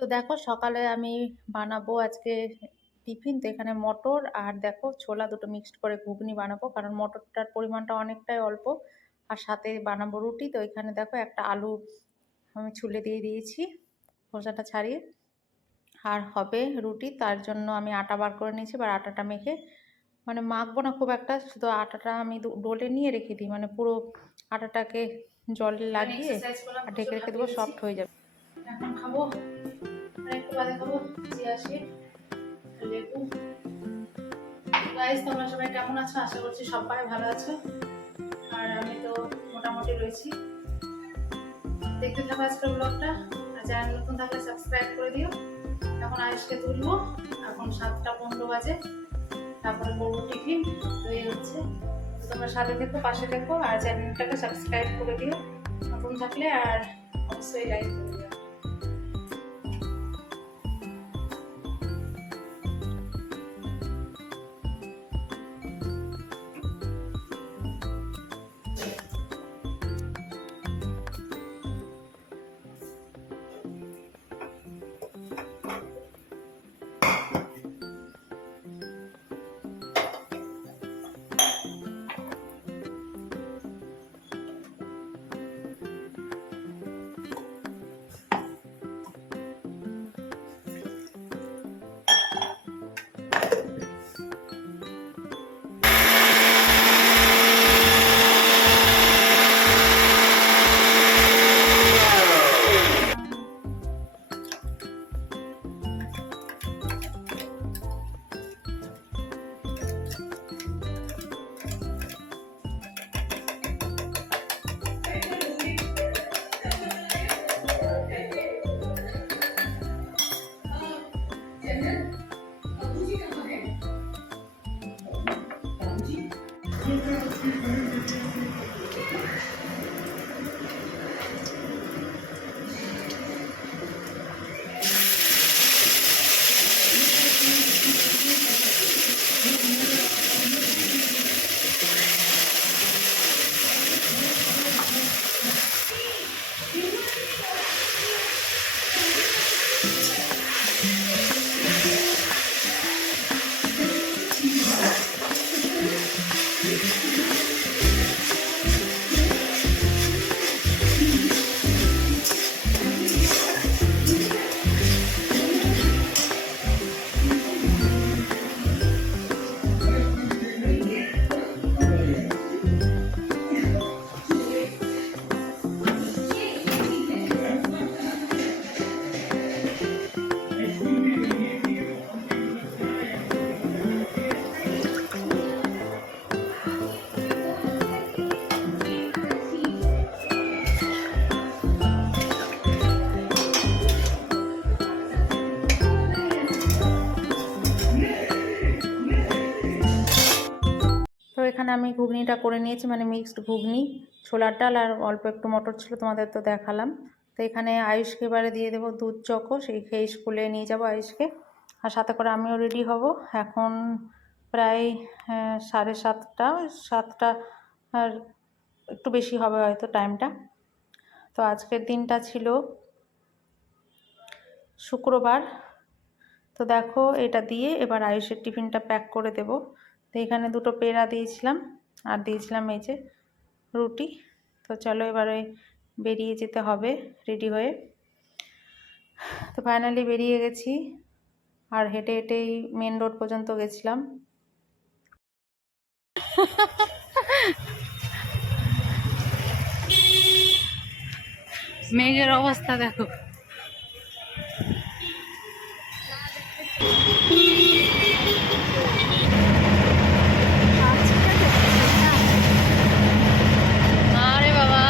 তো দেখো সকালে আমি বানাবো আজকে টিফিন। তো এখানে মটর আর দেখো ছোলা দুটো মিক্সড করে ঘুগনি বানাবো, কারণ মটরটার পরিমাণটা অনেকটাই অল্প। আর সাথে বানাবো রুটি। তো এখানে দেখো একটা আলু আমি ছুলে দিয়ে দিয়েছি খোসাটা ছাড়িয়ে। আর হবে রুটি, তার জন্য আমি আটা বার করে নিয়েছি। এবার আটাটা মেখে মানে মাখবো না খুব একটা, শুধু আটাটা আমি ডলে নিয়ে রেখে দিই, মানে পুরো আটাটাকে জলে লাগিয়ে আর ঢেকে রেখে দেবো, সফট হয়ে যাবে। এখন খাবো, একটু বাদে খাবো চিয়া সিড, লেবু। গাইস তোমরা সবাই কেমন আছো? আশা করছি সবাই ভালো আছো। আর আমি তো মোটামুটি রয়েছি। দেখতে থাকো আজকের ব্লগটা। আর চ্যানেল নতুন থাকলে সাবস্ক্রাইব করে দিও। এখন আয়েশকে তুলবো, এখন 7টা 15 বাজে, তারপরে করবো টিফিন। তো এই হচ্ছে, তোমরা সাথে থেকো, পাশে থেকো, আর চ্যানেলটাকে সাবস্ক্রাইব করে দিও নতুন থাকলে, আর অবশ্যই লাইক করে দিও। তো এখানে আমি ঘুগনিটা করে নিয়েছি, মানে মিক্সড ঘুগনি, ছোলার ডাল আর অল্প একটু মটর ছিল, তোমাদের তো দেখালাম। তো এখানে আয়ুষকে এবারে দিয়ে দেবো দুধ চকো, সেই খেয়ে স্কুলে নিয়ে যাবো আয়ুষকে, আর সাথে করে আমিও রেডি হব। এখন প্রায় 7:30, 7টা আর একটু বেশি হবে হয়তো টাইমটা। তো আজকের দিনটা ছিল শুক্রবার। তো দেখো এটা দিয়ে এবার আয়ুষের টিফিনটা প্যাক করে দেব। তো এখানে দুটো পেড়া দিয়েছিলাম, আর দিয়েছিলাম এই যে রুটি। তো চলো এবারে বেরিয়ে যেতে হবে রেডি হয়ে। তো ফাইনালি বেরিয়ে গেছি, আর হেঁটে হেঁটেই মেন রোড পর্যন্ত গেছিলাম। মেঘের অবস্থা দেখো। আরে বাবা,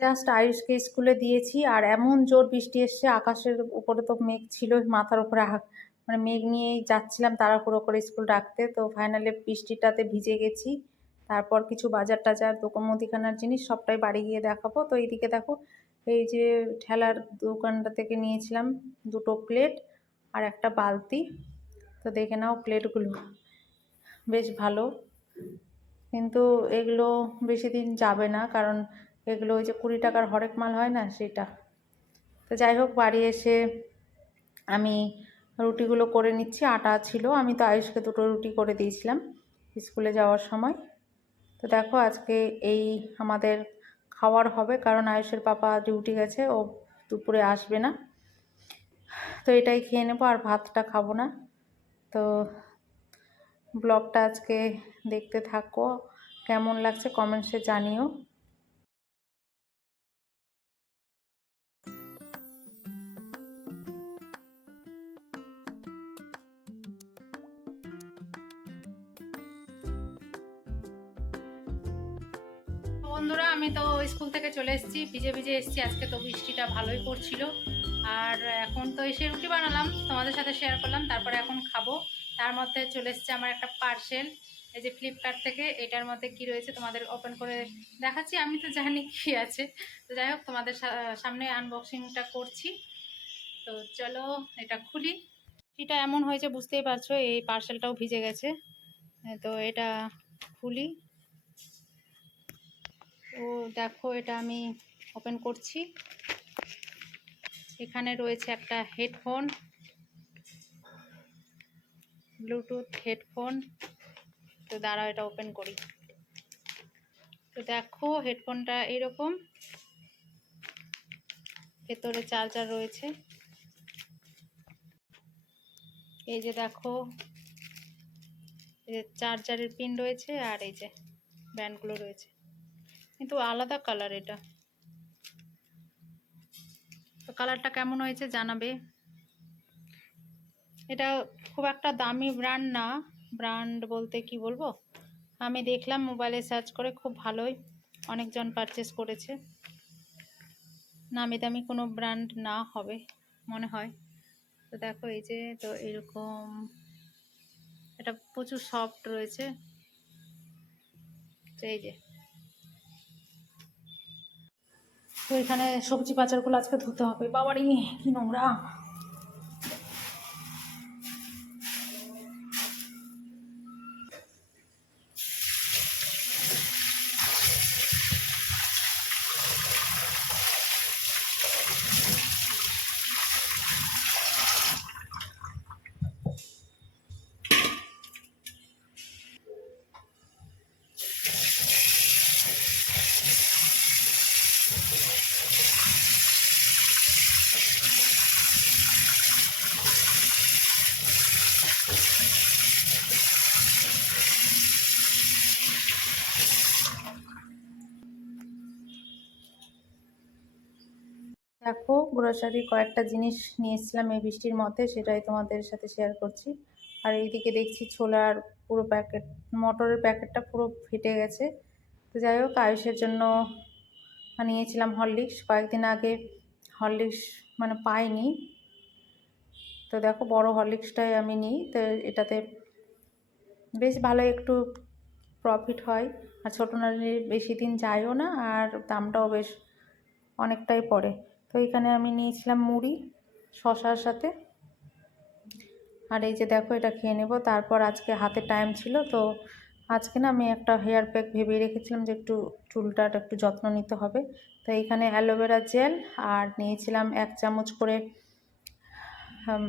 জাস্ট আয়ুষকে স্কুলে দিয়েছি আর এমন জোর বৃষ্টি এসছে, আকাশের উপরে তো মেঘ ছিল, মাথার উপরে মানে মেঘ নিয়েই যাচ্ছিলাম তাড়াহুড়ো করে স্কুল ডাকতে, তো ফাইনালি বৃষ্টিটাতে ভিজে গেছি। তারপর কিছু বাজার টাজার মুদিখানার জিনিস সবটাই বাড়ি গিয়ে দেখাবো। তো এইদিকে দেখো, এই যে ঠেলার দোকানটা থেকে নিয়েছিলাম দুটো প্লেট আর একটা বালতি। তো দেখে নাও প্লেটগুলো বেশ ভালো, কিন্তু এগুলো বেশি দিন যাবে না, কারণ এগুলো ওই যে 20 টাকার হরেক মাল হয় না সেটা। তো যাই হোক, বাড়ি এসে আমি রুটিগুলো করে নিচ্ছি। আটা ছিল, আমি তো আয়ুষকে দুটো রুটি করে দিয়েছিলাম স্কুলে যাওয়ার সময়। তো দেখো আজকে এই আমাদের খাওয়ার হবে, কারণ আয়ুষের পাপা ডিউটি গেছে, ও দুপুরে আসবে না। তো এটাই খেয়ে নেবো, আর ভাতটা খাবো না। তো ব্লগটা আজকে দেখতে থাকো, কেমন লাগছে কমেন্টসে জানিও। বন্ধুরা, আমি তো স্কুল থেকে চলে এসেছি, ভিজে ভিজে এসেছি। আজকে তো বৃষ্টিটা ভালোই পড়ছিল, আর এখন তো এসে রুটি বানালাম, তোমাদের সাথে শেয়ার করলাম। তারপরে এখন খাবো। তার মধ্যে চলে এসেছে আমার একটা পার্সেল, এই যে ফ্লিপকার্ট থেকে। এটার মধ্যে কি রয়েছে তোমাদের ওপেন করে দেখাচ্ছি। আমি তো জানি কি আছে, তো যাই হোক তোমাদের সামনে আনবক্সিংটা করছি। তো চলো এটা খুলি। এটা এমন হয়েছে বুঝতেই পারছো, এই পার্সেলটাও ভিজে গেছে। তো এটা খুলি। ও দেখো, এটা আমি ওপেন করছি। এখানে রয়েছে একটা হেডফোন, ব্লুটুথ হেডফোন। তো দাঁড়াও এটা ওপেন করি। তো দেখো হেডফোনটা এরকম, ভেতরে চার্জার রয়েছে। এই যে দেখো, এই যে চার্জারের পিন রয়েছে, আর এই যে ব্যান্ডগুলো রয়েছে, কিন্তু আলাদা কালার এটা। তো কালারটা কেমন হয়েছে জানাবে। এটা খুব একটা দামি ব্র্যান্ড না, ব্র্যান্ড বলতে কি বলবো, আমি দেখলাম মোবাইলে সার্চ করে, খুব ভালোই, অনেকজন পারচেস করেছে। নামি দামি কোনো ব্র্যান্ড না হবে মনে হয়। তো দেখো এই যে, তো এরকম এটা প্রচুর সফট রয়েছে। তো এই যে, তো এখানে সবজি বাজারগুলো আজকে ধুতে হবে। বাবারই কি নোংরা। দেখো গ্রোসারি কয়েকটা জিনিস নিয়ে এসেছিলাম এই বৃষ্টির মধ্যে, সেটাই তোমাদের সাথে শেয়ার করছি। আর এইদিকে দেখছি ছোলার পুরো প্যাকেট, মটরের প্যাকেটটা পুরো ফেটে গেছে। তো যাই হোক, আয়ুষের জন্য নিয়েছিলাম হরলিক্স। কয়েকদিন আগে হরলিক্স মানে পাইনি, তো দেখো বড় হরলিক্সটাই আমি নিই। তো এটাতে বেশ ভালো একটু প্রফিট হয়, আর ছোটো নারী বেশি দিন যায়ও না, আর দামটাও বেশ অনেকটাই পড়ে। তো এখানে আমি নিয়েছিলাম মুড়ি শশার সাথে। আর এই যে দেখো, এটা খেয়ে নেব। তারপর আজকে হাতে টাইম ছিল, তো আজকে না আমি একটা হেয়ার প্যাক ভেবে রেখেছিলাম যে একটু চুলটার একটু যত্ন নিতে হবে। তো এইখানে অ্যালোভেরা জেল, আর নিয়েছিলাম 1 চামচ করে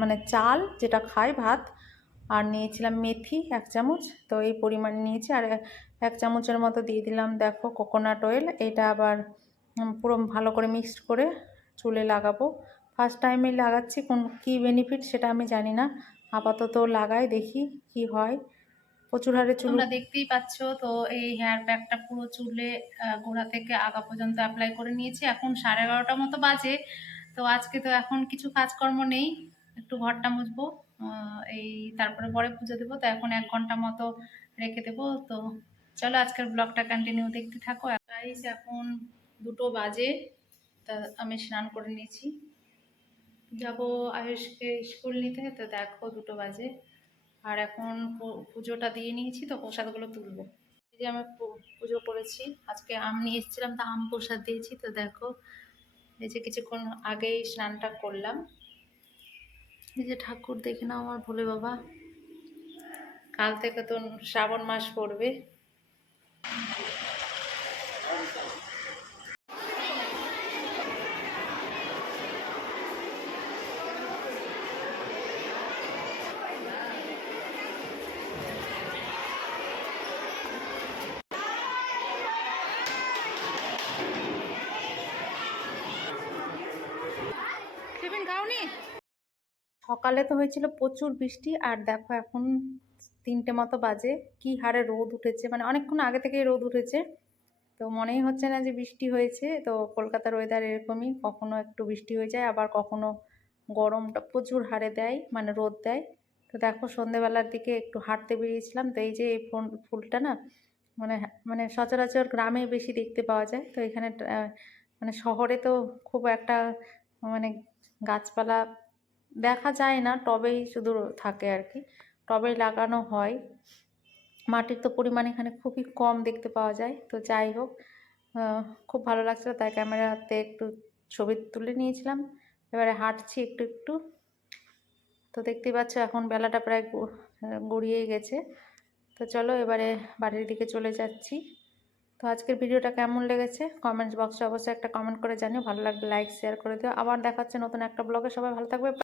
মানে চাল যেটা খাই ভাত, আর নিয়েছিলাম মেথি 1 চামচ। তো এই পরিমাণে নিয়েছি। আর 1 চামচের মতো দিয়ে দিলাম দেখো কোকোনাট অয়েল। এটা আবার পুরো ভালো করে মিক্সড করে চুলে লাগাবো। ফার্স্ট টাইমে লাগাচ্ছি, কোন কী বেনিফিট সেটা আমি জানি না, আপাতত লাগাই দেখি কি হয়। প্রচুর হারে চুল তোমরা দেখতেই পাচ্ছ। তো এই হেয়ার প্যাকটা পুরো চুলে গোড়া থেকে আগা পর্যন্ত অ্যাপ্লাই করে নিয়েছি। এখন 11:30 মতো বাজে। তো আজকে তো এখন কিছু কাজকর্ম নেই, একটু ঘরটা মুছবো, এই তারপরে পরে পুজো দেবো। তো এখন 1 ঘন্টা মতো রেখে দেবো। তো চলো আজকের ব্লগটা কন্টিনিউ দেখতে থাকো। গাইস এখন 2টো বাজে, তা আমি স্নান করে নিয়েছি, যাব আয়ুষকে স্কুল নিতে। তো দেখো 2টো বাজে, আর এখন পুজোটা দিয়ে নিয়েছি, তো প্রসাদগুলো তুলবো। এই যে আমি পুজো করেছি, আজকে আম নিয়ে এসেছিলাম, তা আম প্রসাদ দিয়েছি। তো দেখো এই যে কিছুক্ষণ আগেই স্নানটা করলাম। এই যে ঠাকুর দেখে নাও আমার ভোলে বাবা, কাল থেকে তো শ্রাবণ মাস পড়বে। সকালে তো হয়েছিল প্রচুর বৃষ্টি, আর দেখো এখন 3টে মতো বাজে, কি হারে রোদ উঠেছে, মানে অনেকক্ষণ আগে থেকেই রোদ উঠেছে। তো মনেই হচ্ছে না যে বৃষ্টি হয়েছে। তো কলকাতার ওয়েদার এরকমই, কখনো একটু বৃষ্টি হয়ে যায়, আবার কখনো গরমটা প্রচুর হারে দেয়, মানে রোদ দেয়। তো দেখো সন্ধেবেলার দিকে একটু হাঁটতে বেরিয়েছিলাম। তো এই যে এই ফুলটা না, মানে মানে সচরাচর গ্রামে বেশি দেখতে পাওয়া যায়। তো এখানে মানে শহরে তো খুব একটা মানে গাছপালা দেখা যায় না, টবেই শুধু থাকে আর কি, টবেই লাগানো হয়। মাটির তো পরিমাণ এখানে খুবই কম দেখতে পাওয়া যায়। তো যাই হোক, খুব ভালো লাগছিল, তাই ক্যামেরাতে একটু ছবি তুলে নিয়েছিলাম। এবারে হাঁটছি একটু একটু। তো দেখতেই পাচ্ছ এখন বেলাটা প্রায় গড়িয়েই গেছে। তো চলো এবারে বাড়ির দিকে চলে যাচ্ছি। তো আজকের ভিডিওটা কেমন লেগেছে কমেন্টস বক্সে অবশ্যই একটা কমেন্ট করে জানিও, ভালো লাগলে লাইক শেয়ার করে দিও। আবার দেখা হচ্ছে নতুন একটা ব্লগে, সবাই ভালো থাকবে।